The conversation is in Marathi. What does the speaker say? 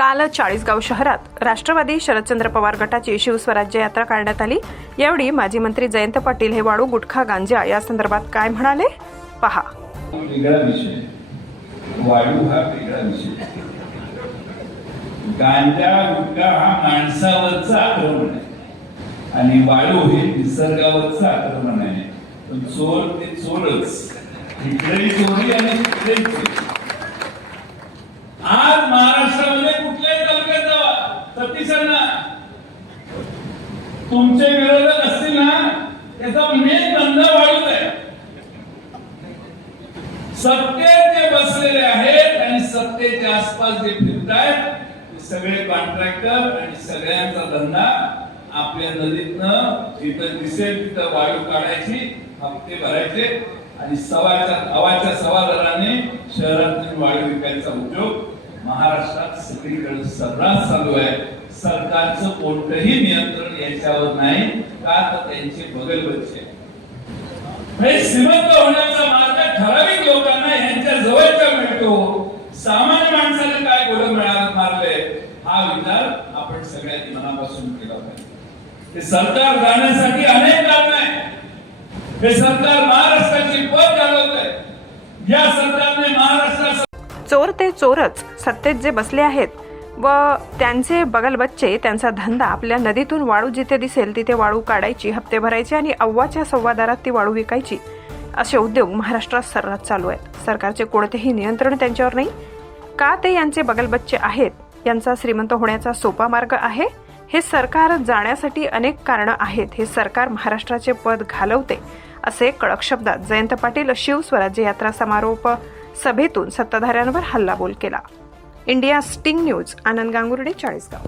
काल चाळीसगाव शहरात राष्ट्रवादी शरदचंद्र पवार गटाची शिवस्वराज्य यात्रा काढण्यात आली. यावेळी माजी मंत्री जयंत पाटील हे वाळू गुटखा गांजा या संदर्भात काय म्हणाले? पहा. वेगळा विषय. वायू हा वेगळा विषय. गांजा गुटखा हा माणसावरचा आक्रमण आहे. आणि वाळू हे निसर्गावरचं आक्रमण आहे. पण चोर ते चोरच. इकडेही चोरी आणि तिकडेही चोरी. तुमचे विरोधक असतील ना त्याचा मेन धंदा वाढत आहे. सत्तेत जे बसलेले आहेत आणि सत्तेच्या आसपास जे फिरतायत ते सगळे कॉन्ट्रॅक्टर आणि सगळ्यांचा धंदा आपल्या नदीतनं जिथं दिसेल तिथं वाळू काढायची हप्ते भरायचे आणि सवाच्या हवाच्या सवा दराने शहरातून वाळू विकायचा उद्योग महाराष्ट्रात सगळीकडे सर्रास चालू आहे. सरकारचं कोणतंही नियंत्रण याच्यावर नाही का तर त्यांचे बगल बच्चे हे श्रीमंत होण्याचा मार्ग ठराविक लोकांना यांच्या जवळच्या मिळतो. सामान्य माणसाला काय गोळ मिळाला मारले हा विचार आपण सगळ्यांनी मनापासून केला पाहिजे. हे सरकार जाण्यासाठी अनेक कारण आहे हे सरकार महाराष्ट्र पद घालवत आहे या सरकारने महाराष्ट्राचं चोर ते चोरच सत्तेत जे बसले आहेत व त्यांचे बगलबच्चे त्यांचा धंदा आपल्या नदीतून वाळू जिथे दिसेल तिथे वाळू काढायची हप्ते भरायचे आणि अव्वाच्या संवादारात ती वाळू विकायची. असे उद्योग महाराष्ट्रात सर्रास चालू आहेत. सरकारचे कोणतेही नियंत्रण त्यांच्यावर नाही. का ते यांचे बगलबच्चे आहेत? यांचा श्रीमंत होण्याचा सोपा मार्ग आहे? हे सरकार जाण्यासाठी अनेक कारणं आहेत. हे सरकार महाराष्ट्राचे पद घालवते असे कडक शब्दात जयंत पाटील शिवस्वराज्य यात्रा समारोप सभेतून सत्ताधाऱ्यांवर हल्लाबोल केला. India sting news Anand Gangurde Chalisgaon.